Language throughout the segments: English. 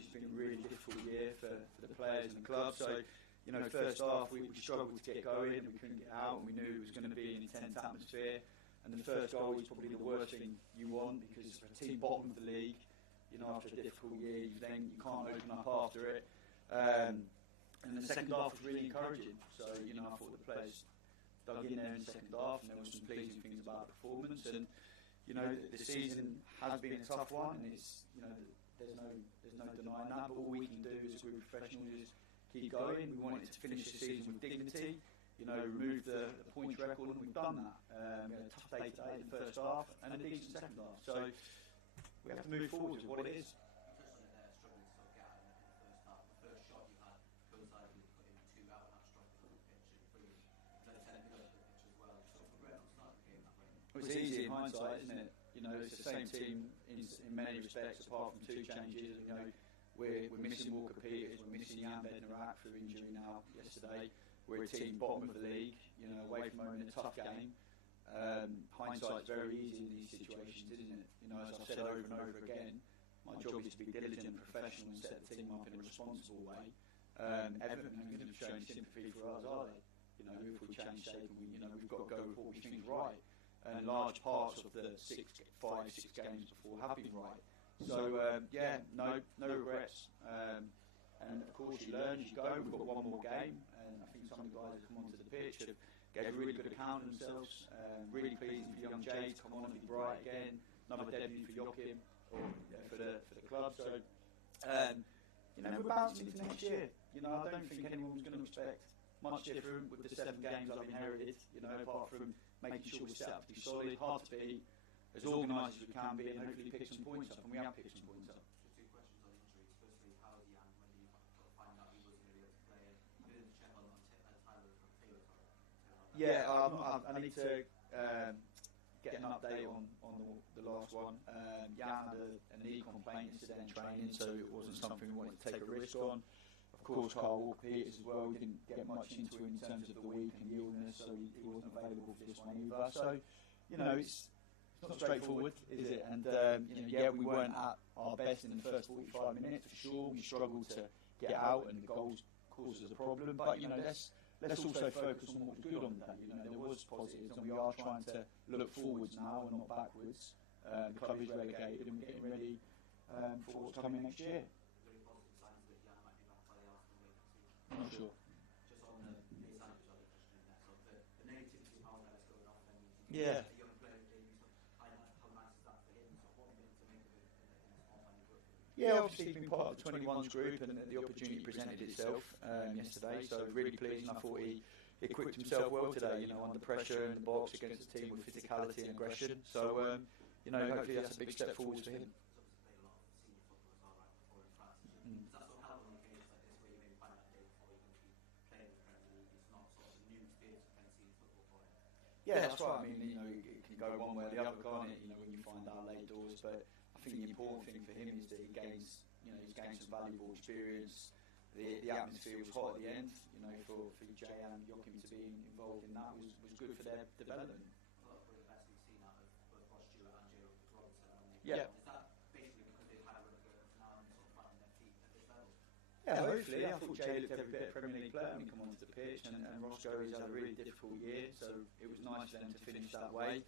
knows it's been a really difficult year for the players and the club. So, you know, first half we struggled to get going and we couldn't get out, and we knew it was going to be an intense atmosphere. And the first goal is probably the worst thing you want, because for a team bottom of the league, you know, after a difficult year, you can't open up after it. And the second half was really encouraging. So, you know, I thought the players dug in there in the second half, and there were some pleasing things about the performance. And you know, the season has been a tough one, and it's, you know, there's no denying that. But all we can do as a group of professionals is keep going. We wanted to finish the season with dignity. You know, remove the points record, and we've done that. We had a tough day today in the first half and a decent second half. So we have to move forward with what it is. It's easy in hindsight, isn't it? You know, it's the same team in many respects, apart from two changes. You know, we're missing Walker Peters, we're missing Jan Bednarak through injury now yesterday. We're a team bottom of the league, you know, away from home in a tough game. Hindsight's very easy in these situations, isn't it? You know, as I've said over and over again, my job is to be diligent and professional and set the team up in a responsible way. Everton aren't going to show any sympathy for us, are they? You know, if we change shape, we've got to go with what we think is right. And large parts of the 5-6 games before have been right. So no regrets. And of course you learn as you go. We've got one more game, and I think some of the guys have come onto the pitch have gave a really good account of themselves. Really pleasing for young Jay to come on and be bright again. Another debut for Joachim, for the club. So you know, we're bouncing into next year. You know, I don't think anyone's going to expect much different with the 7 games I've inherited. You know, apart from making sure we're set up to be solid, hard to be, as organised as we can be, and hopefully pick some points up. And we have picked some points up. Two questions on injuries. Firstly, how is Jan when you find out he wasn't going to be able to play? And you didn't check on Tyler from Taylor. Yeah, I need to get an update on the last one. Jan had a knee complaint incident in training, so it wasn't something we wanted to take a risk on. Of course, Carl Walker Peters as well, we didn't get much into it in terms of the week and the illness, so he wasn't available for this one either. So, you know, it's not straightforward, is it? And, you know, we weren't at our best in the first 45 minutes, for sure. We struggled to get out, and the goals caused us a problem. But, you know, let's also focus on what was good on the day. You know, there was positives, and we are trying to look forwards now and not backwards. The club is relegated, and we're getting ready for what's coming next year. I'm not sure. Just on the side of the question in there, so the negativity of how that's going off, and yeah. The young player debut, how nice is that for him? So what are you to make of it in a small family group? Yeah, obviously he's been part of the 21s group, and the opportunity presented itself yesterday, so really pleased. And I thought he equipped himself well today, you know, under pressure in the box against the team with physicality and aggression. So, you know, hopefully that's a big step forward for him. Yeah, that's right. I mean, you know, it can go one way or the other, can't it? You know, when you find out late doors. But I think the important thing for him is that he's gained some valuable experience. The atmosphere was hot at the end. You know, for Jay and Joachim to be involved in that was good for their development. A lot of the best we've seen out of both Ross Stewart and Joe Robinson. Yeah. Is that basically because they've had a relegation now and sort of finding their feet at this level? Yeah, hopefully. I thought Jay looked every bit of Premier League player when he came onto the pitch, and Roscoe's had a really difficult year, so it was nice for them to finish that way.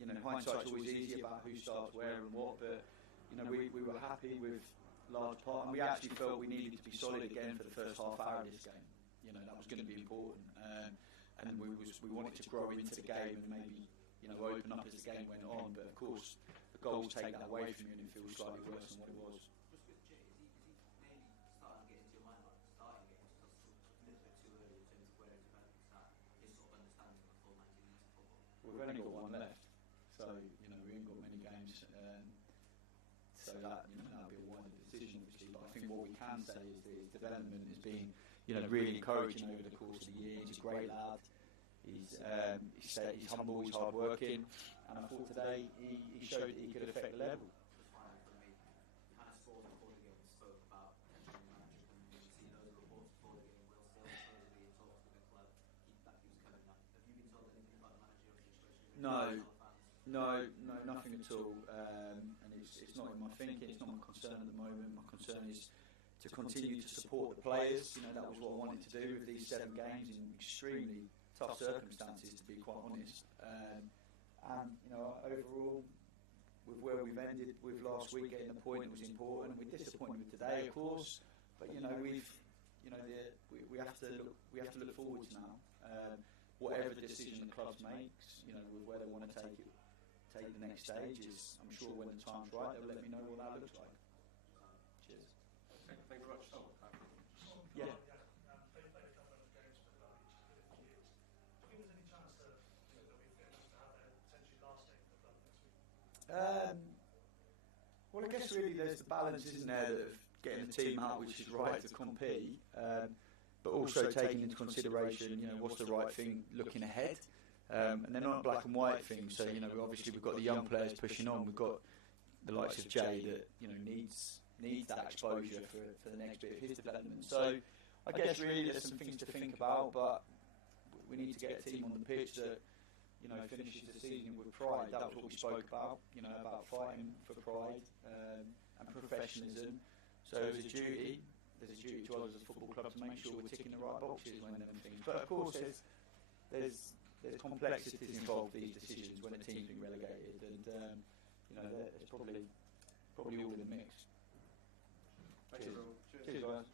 You know, hindsight's always easy about who starts where and what, but you know, we were happy with large part, and we actually felt we needed to be solid again for the first half hour of this game. You know, that was going to be important, and we wanted to grow into the game and maybe, you know, open up as the game went on. But of course, the goals take that away from you, and it feels slightly worse than what it was. We've only got one left, so you know we haven't got many games, so that, you know, that'll be a wider decision, obviously. But I think what we can say is that his development has been, you know, really encouraging over the course of the year. He's a great lad. He's humble. He's hard working, and I thought today he showed that he could affect the level. No, nothing at all. And it's It's not in my thinking. It's not my concern at the moment. My concern is to continue to support the players. You know, that was what I wanted to do with these 7 games in extremely tough circumstances, to be quite honest. And you know, overall, with where we've ended with last week, getting the point was important. We're disappointed with today, of course, but you know, we have to look forwards now. Whatever decision the club makes, you know, with where they want to take the next stage is, I'm sure when the time's right, they'll let me know what that looks like. Cheers. Thank you very much. Yeah. They've played a couple of games for the club each for a few years. Do you think there's any chance that they'll be fit enough to have their potentially last game for the club next week? Well, I guess really there's the balance, isn't there, of getting the team out, which is right to compete, but also taking into consideration, you know, what's the right thing looking ahead. And they're not black and white things. So, you know, obviously we've got the young players pushing on. We've got the likes of Jay that, you know, needs that exposure for the next bit of his development. So I guess really there's some things to think about, but we need to get a team on the pitch that, you know, finishes the season with pride. That was what we spoke about, you know, about fighting for pride and professionalism. So there's a duty to us as a football club to make sure we're ticking the right boxes when them things. But of course there's complexities involved these decisions when a team's been relegated, and you know, there's probably all in the mix. Thanks, everyone. Cheers, guys.